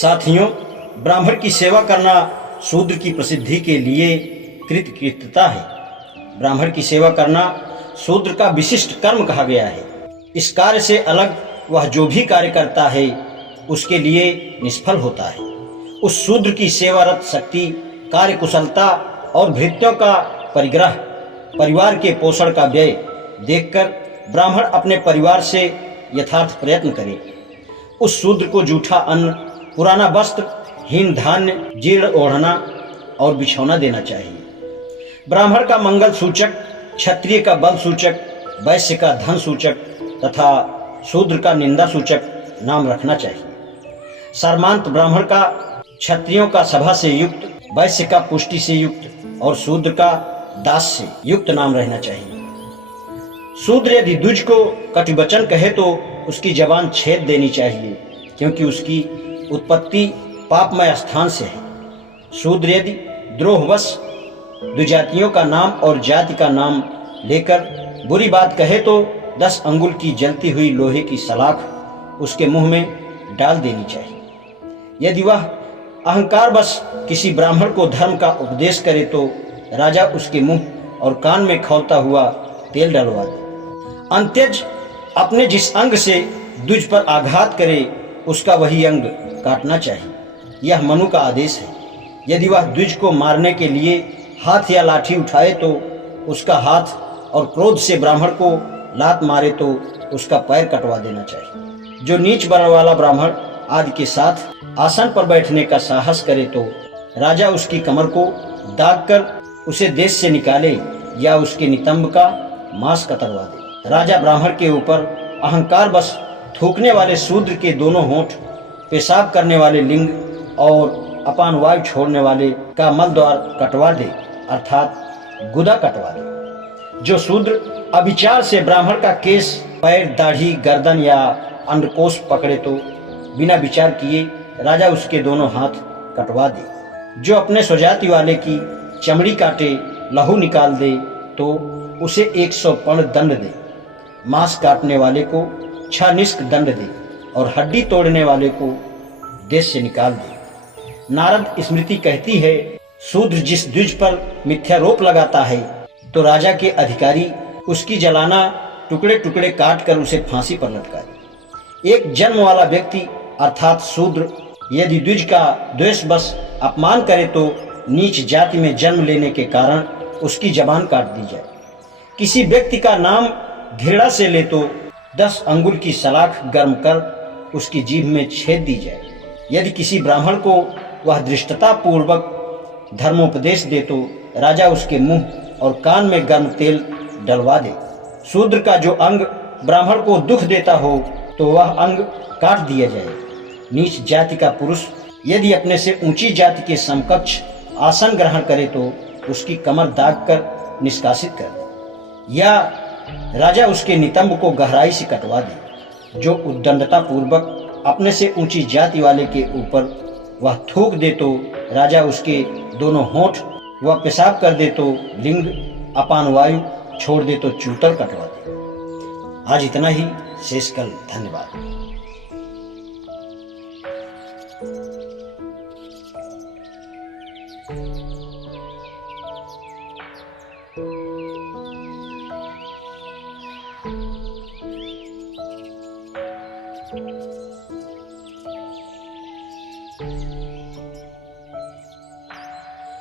साथियों, ब्राह्मण की सेवा करना शूद्र की प्रसिद्धि के लिए कृतकृत्यता है। ब्राह्मण की सेवा करना शूद्र का विशिष्ट कर्म कहा गया है। इस कार्य से अलग वह जो भी कार्य करता है उसके लिए निष्फल होता है। उस शूद्र की सेवारत शक्ति, कार्य कुशलता और भृत्यों का परिग्रह, परिवार के पोषण का व्यय देखकर ब्राह्मण अपने परिवार से यथार्थ प्रयत्न करे। उस शूद्र को जूठा अन्न, पुराना वस्त्र, हीन धान्य, जीर्ण ओढ़ना और बिछौना देना चाहिए। ब्राह्मण का मंगल सूचक, क्षत्रिय का बल सूचक, वैश्य का धन सूचक तथा शूद्र का निंदा सूचक नाम रखना चाहिए। सर्मांत ब्राह्मण का क्षत्रियों का सभा से युक्त, वैश्य का पुष्टि से युक्त और शूद्र का दास से युक्त नाम रहना चाहिए। शूद्र यदि द्विज को कटुवचन कहे तो उसकी जबान छेद देनी चाहिए, क्योंकि उसकी उत्पत्ति पापमय स्थान से है। शूद्र यदि द्रोहवश द्विजातियों का नाम और जाति का नाम लेकर बुरी बात कहे तो 10 अंगुल की जलती हुई लोहे की सलाख उसके मुंह में डाल देनी चाहिए। यदि वह अहंकारवश किसी ब्राह्मण को धर्म का उपदेश करे तो राजा उसके मुंह और कान में खौलता हुआ तेल डलवा दे। अंत्यज अपने जिस अंग से द्विज पर आघात करे उसका वही अंग काटना चाहिए। यह मनु का आदेश है। यदि वह द्विज को मारने के लिए हाथ या लाठी उठाए तो उसका हाथ, और क्रोध से ब्राह्मण को लात मारे तो उसका पैर कटवा देना चाहिए। जो नीच वर्ण वाला ब्राह्मण आदि के साथ आसन पर बैठने का साहस करे तो राजा उसकी कमर को दाग कर उसे देश से निकाले या उसके नितंब का मांस कतरवा दे। राजा ब्राह्मण के ऊपर अहंकार बस थूकने वाले शूद्र के दोनों होंठ, पेशाब करने वाले लिंग और अपान वायु छोड़ने वाले का मल द्वार कटवा दे, अर्थात गुदा कटवा दे। जो शूद्र अभिचार से ब्राह्मण का केस, पैर, दाढ़ी, गर्दन या अंडकोश पकड़े तो बिना विचार किए राजा उसके दोनों हाथ कटवा दे। जो अपने स्वजाति वाले की चमड़ी काटे, लहू निकाल दे तो उसे 100 पर्ण दंड दे। मांस काटने वाले को 6 निष्क दंड दे और हड्डी तोड़ने वाले को देश से निकाल दे। नारद स्मृति कहती है, शूद्र जिस द्विज पर मिथ्यारोप लगाता है तो राजा के अधिकारी उसकी जलाना, टुकड़े टुकड़े काट कर उसे फांसी पर लटकाए। एक जन्म वाला व्यक्ति अर्थात शूद्र यदि द्विज का द्वेषवश अपमान करे तो नीच जाति में जन्म लेने के कारण उसकी जबान काट दी जाए। किसी व्यक्ति का नाम घृणा से ले तो 10 अंगुल की सलाख गर्म कर उसकी जीभ में छेद दी जाए। यदि किसी ब्राह्मण को वह धृष्टता पूर्वक धर्मोपदेश दे तो राजा उसके मुंह और कान में गर्म तेल डलवा दे। शूद्र का जो अंग ब्राह्मण को दुख देता हो तो वह अंग काट दिया जाए। नीच जाति का पुरुष यदि अपने से ऊंची जाति के समकक्ष आसन ग्रहण करे तो उसकी कमर दाग कर निष्कासित कर दे, या राजा उसके नितंब को गहराई से कटवा दे। जो उद्दंडता पूर्वक अपने से ऊंची जाति वाले के ऊपर वह थूक दे तो राजा उसके दोनों होंठ, वह पेशाब कर दे तो लिंग, अपान वायु छोड़ दे तो चूतर कटवा दे। आज इतना ही, शेष कल। धन्यवाद। Thank you.